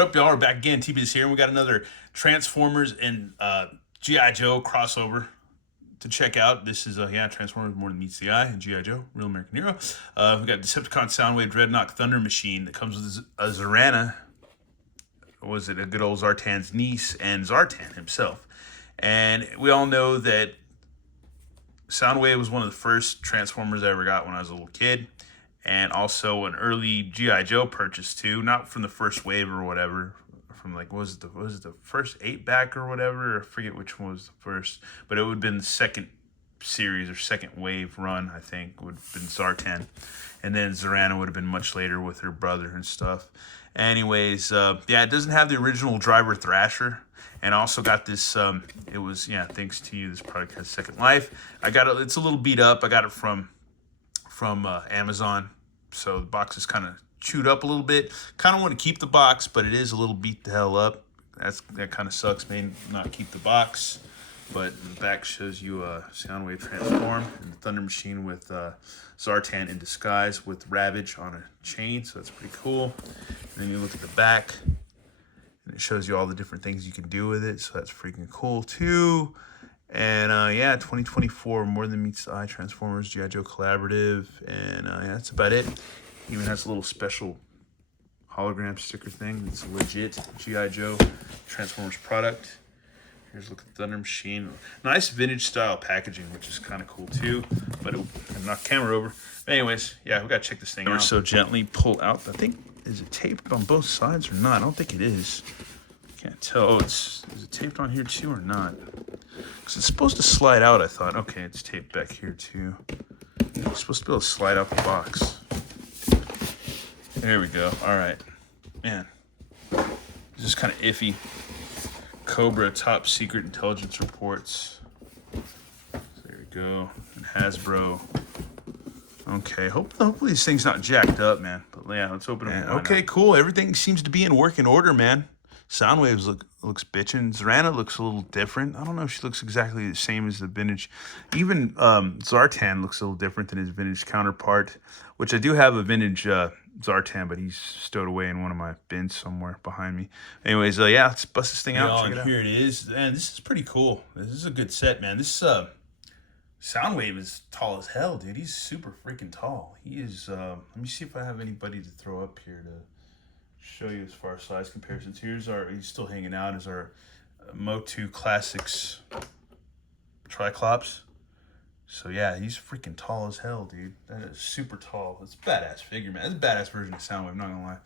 Up, y'all are back again. TB's here, and we got another Transformers and GI Joe crossover to check out. This is Transformers More Than Meets the Eye and GI Joe, Real American Hero. We got Decepticon, Soundwave, Dreadnok, Thunder Machine that comes with a Zarana. Was it a good old Zartan's niece and Zartan himself? And we all know that Soundwave was one of the first Transformers I ever got when I was a little kid. And also an early GI Joe purchase too, not from the first wave or whatever, from like was it the first 8-back or whatever? I forget which one was the first, but it would have been the second series or second wave run. I think would have been Zartan, and then Zarana would have been much later with her brother and stuff. Anyways, it doesn't have the original driver Thrasher, and also got this. It was thanks to you, this product has second life. I got it. It's a little beat up. I got it from Amazon, so the box is kind of chewed up a little bit. Kind of want to keep the box, but it is a little beat the hell up. That kind of sucks. May not keep the box, but the back shows you Soundwave transform and the Thunder Machine with Zartan in disguise with Ravage on a chain, so that's pretty cool. And then you look at the back, and it shows you all the different things you can do with it, so that's freaking cool too. And 2024, More Than Meets the Eye, Transformers, GI Joe Collaborative, and that's about it. Even has a little special hologram sticker thing. It's a legit GI Joe Transformers product. Here's a look at the Thunder Machine. Nice vintage style packaging, which is kind of cool too. But I'm knocked camera over. But anyways, we gotta check this thing out. So gently pull out. I think, is it taped on both sides or not? I don't think it is. Can't tell. Oh, is it taped on here too or not? Because it's supposed to slide out, I thought. Okay, it's taped back here too. It's supposed to be able to slide out the box. There we go. All right. Man, this is kind of iffy. Cobra top secret intelligence reports. There we go. And Hasbro. Okay, hopefully this thing's not jacked up, man. But yeah, let's open it. Okay, cool. Everything seems to be in working order, man. Soundwaves looks bitchin'. Zarana looks a little different. I don't know if she looks exactly the same as the vintage. Even Zartan looks a little different than his vintage counterpart, which I do have a vintage Zartan, but he's stowed away in one of my bins somewhere behind me. Anyways, let's bust this thing out. Check it out. Here it is. Man, this is pretty cool. This is a good set, man. This Soundwave is tall as hell, dude. He's super freaking tall. He is. Let me see if I have anybody to throw up here to show you as far as size comparisons. He's still hanging out as our Motu Classics Triclops. So yeah, he's freaking tall as hell, dude. That is super tall. It's a badass figure, man. It's a badass version of Soundwave, I'm not gonna lie.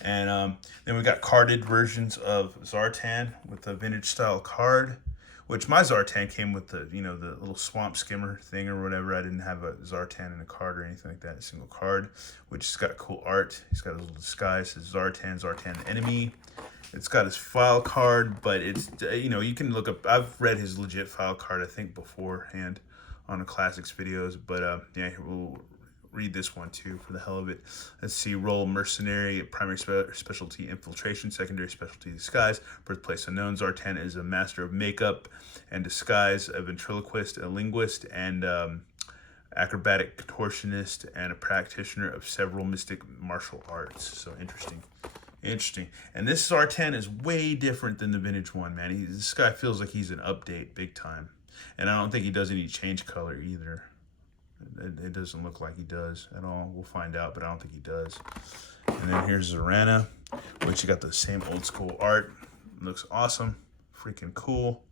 And then we got carded versions of Zartan with a vintage style card, which my Zartan came with the the little swamp skimmer thing or whatever. I didn't have a Zartan in a card or anything like that, a single card, which has got cool art. He's got a little disguise, his Zartan enemy. It's got his file card, but it's, you can look up, I've read his legit file card, I think, beforehand on the classics videos, but we'll read this one too for the hell of it. Let's see. Role: mercenary, primary specialty infiltration, secondary specialty disguise, birthplace unknown. Zartan is a master of makeup and disguise, a ventriloquist, a linguist, and acrobatic contortionist, and a practitioner of several mystic martial arts. So interesting. And this Zartan is way different than the vintage one, man. This guy feels like he's an update big time. And I don't think he does any change color either. It doesn't look like he does at all. We'll find out, but I don't think he does. And then here's Zarana, which you got the same old school art. Looks awesome. Freaking cool.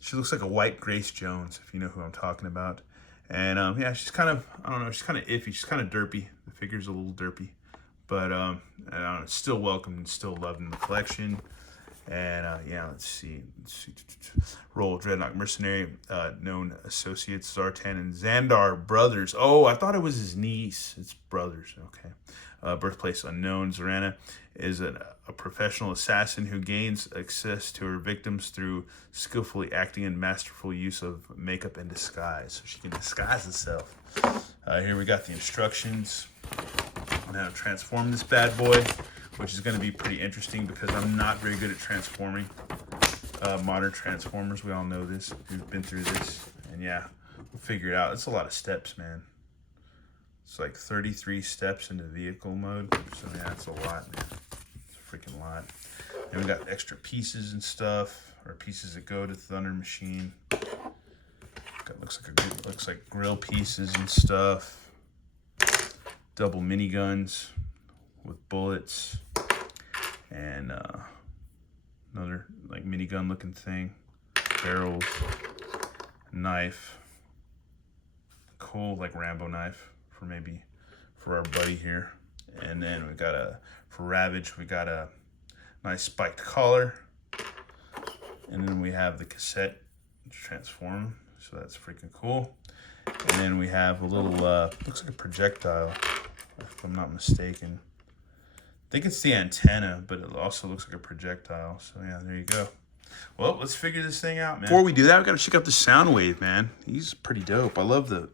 She looks like a white Grace Jones, if you know who I'm talking about. And she's kind of, I don't know, she's kind of iffy. She's kind of derpy. The figure's a little derpy. But it's still welcome and still loved in the collection. And let's see. Role: Dreadnok mercenary, known associates Zartan and Xandar brothers. Oh, I thought it was his niece. It's brothers. Okay. Birthplace unknown. Zarana is a professional assassin who gains access to her victims through skillfully acting and masterful use of makeup and disguise. So she can disguise herself. Here we got the instructions on how to transform this bad boy, which is going to be pretty interesting because I'm not very good at transforming modern Transformers. We all know this. We've been through this. And we'll figure it out. It's a lot of steps, man. It's like 33 steps into vehicle mode. So, it's a lot, man. It's freaking lot. And we got extra pieces and stuff, or pieces that go to the Thunder Machine. Got, looks like grill pieces and stuff. Double miniguns with bullets, and another like minigun looking thing. Barrels, knife. Cool, like Rambo knife for our buddy here. And then we got for Ravage, we got a nice spiked collar. And then we have the cassette to transform, so that's freaking cool. And then we have a little, looks like a projectile, if I'm not mistaken. I think it's the antenna, but it also looks like a projectile. So yeah, there you go. Well, let's figure this thing out, man. Before we do that, we gotta check out the Soundwave, man. He's pretty dope. I love the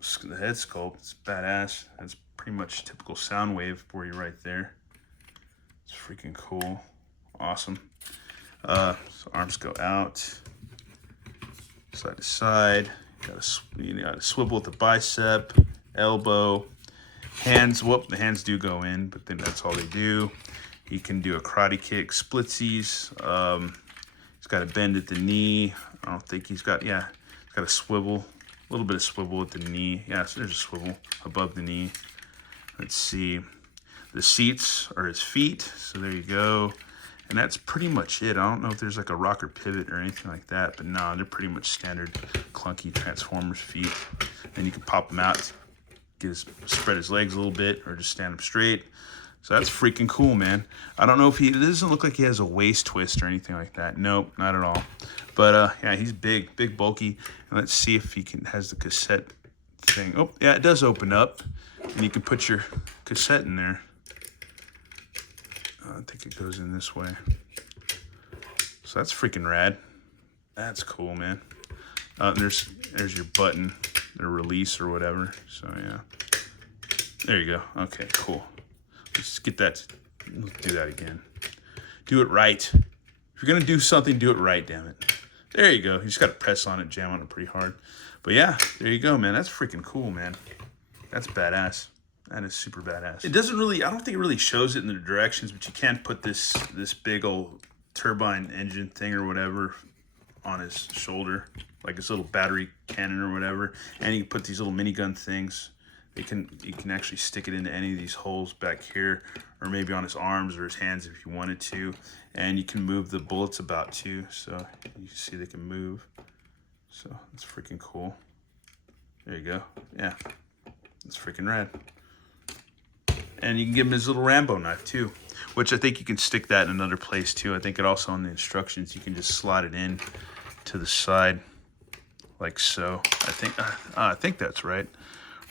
head sculpt. It's badass. That's pretty much typical Soundwave for you right there. It's freaking cool. Awesome. So arms go out, side to side. You got a swivel at the bicep, elbow, hands. Whoop, the hands do go in, but then that's all they do. He can do a karate kick, splitsies. He's got a bend at the knee. I don't think he's got, yeah, he's got a swivel, a little bit of swivel at the knee. Yeah, so there's a swivel above the knee. Let's see. The seats are his feet, so there you go. And that's pretty much it. I don't know if there's like a rocker pivot or anything like that, but no, they're pretty much standard clunky Transformers feet. Then you can pop them out, spread his legs a little bit, or just stand up straight. So that's freaking cool, man. I don't know if it doesn't look like he has a waist twist or anything like that. Nope, not at all. But yeah, he's big, bulky. And let's see if he has the cassette thing. Oh, yeah, it does open up. And you can put your cassette in there. I think it goes in this way. So that's freaking rad. That's cool, man. There's your button, the release or whatever. So yeah, there you go. Okay, cool. Let's get that. Let's do that again. Do it right. If you're gonna do something, do it right. Damn it. There you go. You just gotta press on it, jam on it pretty hard. But yeah, there you go, man. That's freaking cool, man. That's badass. That is super badass. It doesn't really, I don't think it really shows it in the directions, but you can put this big old turbine engine thing or whatever on his shoulder, like this little battery cannon or whatever. And you can put these little minigun things. You can actually stick it into any of these holes back here, or maybe on his arms or his hands if you wanted to. And you can move the bullets about too, so you can see they can move. So that's freaking cool. There you go. Yeah, that's freaking rad. And you can give him his little Rambo knife too, which I think you can stick that in another place too. I think it also on the instructions, you can just slot it in to the side like so. I think that's right.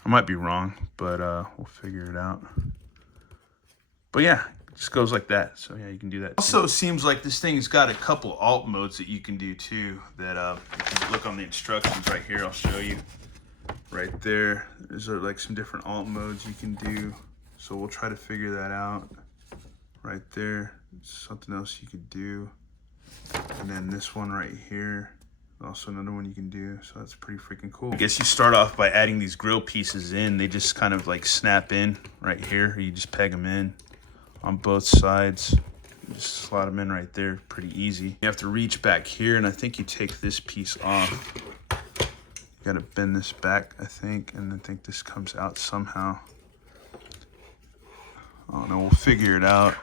I might be wrong, but we'll figure it out. But yeah, it just goes like that. So yeah, you can do that too. Also seems like this thing's got a couple alt modes that you can do too, that if you look on the instructions right here, I'll show you. Right there, there's like some different alt modes you can do. So we'll try to figure that out. Right there, something else you could do. And then this one right here, also another one you can do. So that's pretty freaking cool. I guess you start off by adding these grill pieces in. They just kind of like snap in right here. You just peg them in on both sides. Just slot them in right there, pretty easy. You have to reach back here, and I think you take this piece off. You gotta bend this back, I think, and I think this comes out somehow. I don't know, we'll figure it out.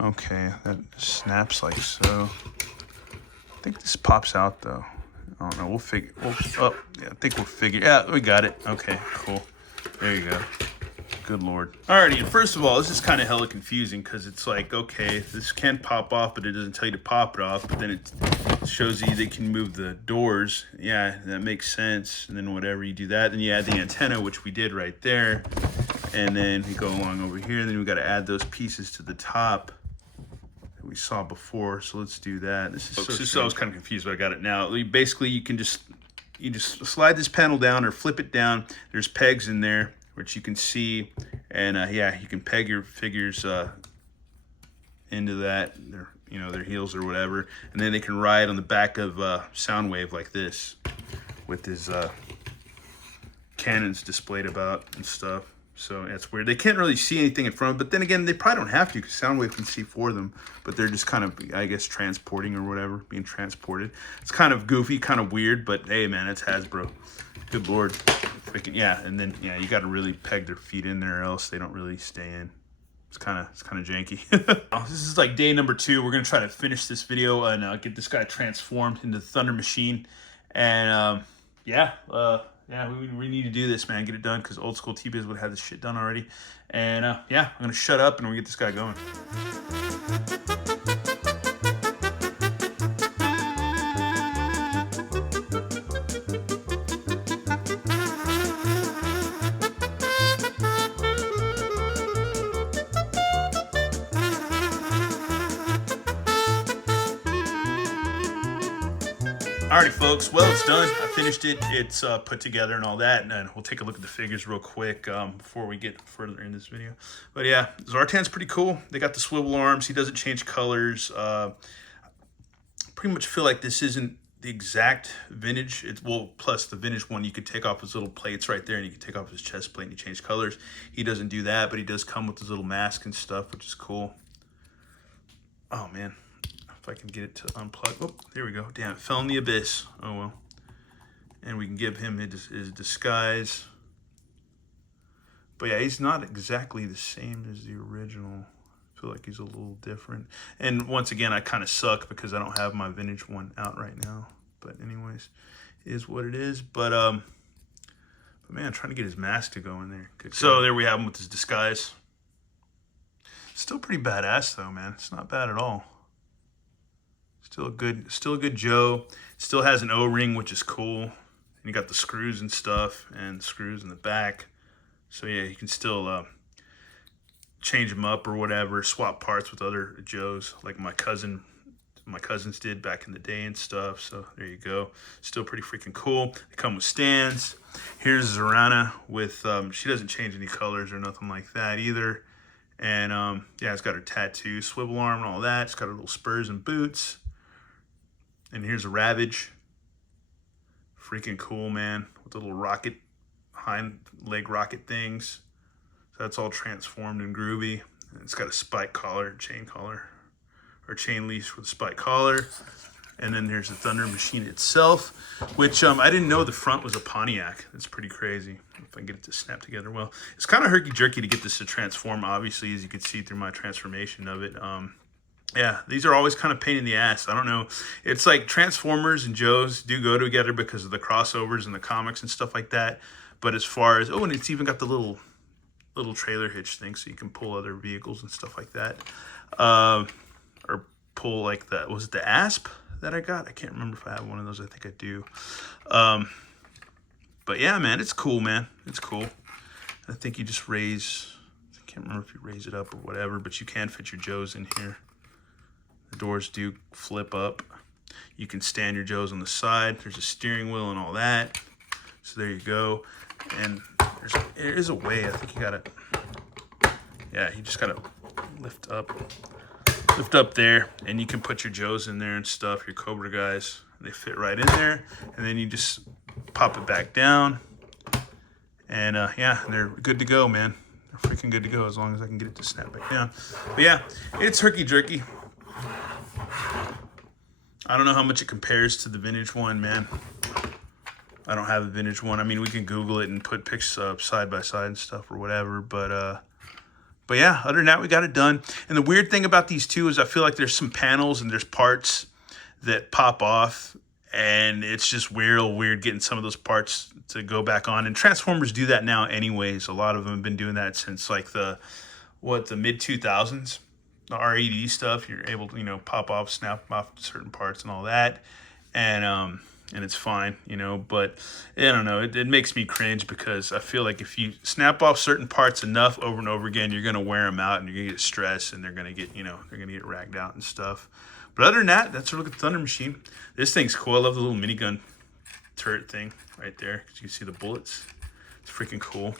Okay, that snaps like so. I think this pops out though. I don't know, yeah, I think we'll figure, yeah, we got it. Okay, cool. There you go. Good Lord. Alrighty, first of all, this is kind of hella confusing because it's like, okay, this can pop off, but it doesn't tell you to pop it off. But then it shows you they can move the doors. Yeah, that makes sense. And then whatever, you do that. Then you add the antenna, which we did right there. And then we go along over here. And then we got to add those pieces to the top that we saw before. So let's do that. This is so I was kind of confused, but I got it now. Basically, you just slide this panel down or flip it down. There's pegs in there, which you can see, and yeah, you can peg your figures into that, their heels or whatever, and then they can ride on the back of Soundwave like this, with his cannons displayed about and stuff. So that's weird. They can't really see anything in front of them, but then again, they probably don't have to because Soundwave can see for them, but they're just kind of, I guess, transporting or whatever, being transported. It's kind of goofy, kind of weird, but hey, man, it's Hasbro. Good Lord. Freaking, yeah, and then, yeah, you got to really peg their feet in there or else they don't really stay in. It's kind of janky. This is like day number 2. We're going to try to finish this video and get this guy transformed into the Thunder Machine. And, yeah, we need to do this, man. Get it done because old school T-Biz would have this shit done already. And, yeah, I'm going to shut up and we're going to get this guy going. Alrighty, folks. Well, it's done. I finished it. It's put together and all that. And we'll take a look at the figures real quick before we get further in this video. But yeah, Zartan's pretty cool. They got the swivel arms. He doesn't change colors. Pretty much feel like this isn't the exact vintage. Well, plus the vintage one, you could take off his little plates right there and you can take off his chest plate and you change colors. He doesn't do that, but he does come with his little mask and stuff, which is cool. Oh, man. If I can get it to unplug. Oh, there we go. Damn, it fell in the abyss. Oh, well. And we can give him his disguise. But yeah, he's not exactly the same as the original. I feel like he's a little different. And once again, I kind of suck because I don't have my vintage one out right now. But anyways, it is what it is. But man, I'm trying to get his mask to go in there. So there we have him with his disguise. Still pretty badass though, man. It's not bad at all. Still a good Joe. Still has an O-ring, which is cool. And you got the screws and stuff, and screws in the back. So yeah, you can still change them up or whatever, swap parts with other Joes, like my cousins did back in the day and stuff. So there you go. Still pretty freaking cool. They come with stands. Here's Zorana with she doesn't change any colors or nothing like that either. And yeah, it's got her tattoo, swivel arm, and all that. It's got her little spurs and boots. And here's a Ravage. Freaking cool, man. With the little rocket, hind leg rocket things. So that's all transformed and groovy. And it's got a spike collar, chain collar, or chain leash with a spike collar. And then there's the Thunder Machine itself, which I didn't know the front was a Pontiac. That's pretty crazy. If I can get it to snap together well. It's kind of herky-jerky to get this to transform, obviously, as you can see through my transformation of it. Yeah, these are always kind of pain in the ass. I don't know. It's like Transformers and Joes do go together because of the crossovers and the comics and stuff like that. But as far as, oh, and it's even got the little trailer hitch thing so you can pull other vehicles and stuff like that. Or pull like the, was it the Asp that I got? I can't remember if I have one of those. I think I do. But yeah, man, it's cool, man. It's cool. I think you just raise, I can't remember if you raise it up or whatever, but you can fit your Joes in here. The doors do flip up. You can stand your Joes on the side. There's a steering wheel and all that. So there you go. And there is a way. I think you gotta, yeah, you just gotta lift up there, and you can put your Joes in there and stuff, your Cobra guys. They fit right in there, and then you just pop it back down. And yeah, they're good to go, man. They're freaking good to go as long as I can get it to snap back down. But yeah, it's herky-jerky. I don't know how much it compares to the vintage one, man. I don't have a vintage one. I mean, we can Google it and put pics up side by side and stuff or whatever. But yeah, other than that, we got it done. And the weird thing about these two is I feel like there's some panels and there's parts that pop off. And it's just weird getting some of those parts to go back on. And Transformers do that now anyways. A lot of them have been doing that since like the mid-2000s. The R80 stuff, you're able to, you know, pop off, snap off certain parts and all that. And it's fine, you know, but I don't know, it makes me cringe because I feel like if you snap off certain parts enough over and over again, you're going to wear them out and you're going to get stressed and they're going to get, you know, they're going to get ragged out and stuff. But other than that, that's a look at the Thunder Machine. This thing's cool. I love the little minigun turret thing right there because you can see the bullets. It's freaking cool.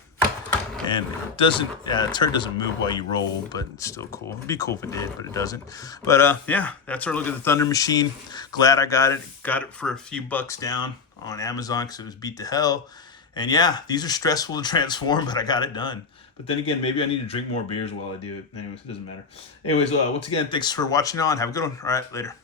And it doesn't, the turret doesn't move while you roll, but it's still cool. It'd be cool if it did, but it doesn't. But yeah, that's our look at the Thunder Machine. Glad I got it. Got it for a few bucks down on Amazon because it was beat to hell. And yeah, these are stressful to transform, but I got it done. But then again, maybe I need to drink more beers while I do it. Anyways, it doesn't matter. Anyways, once again, thanks for watching on. Have a good one. All right, later.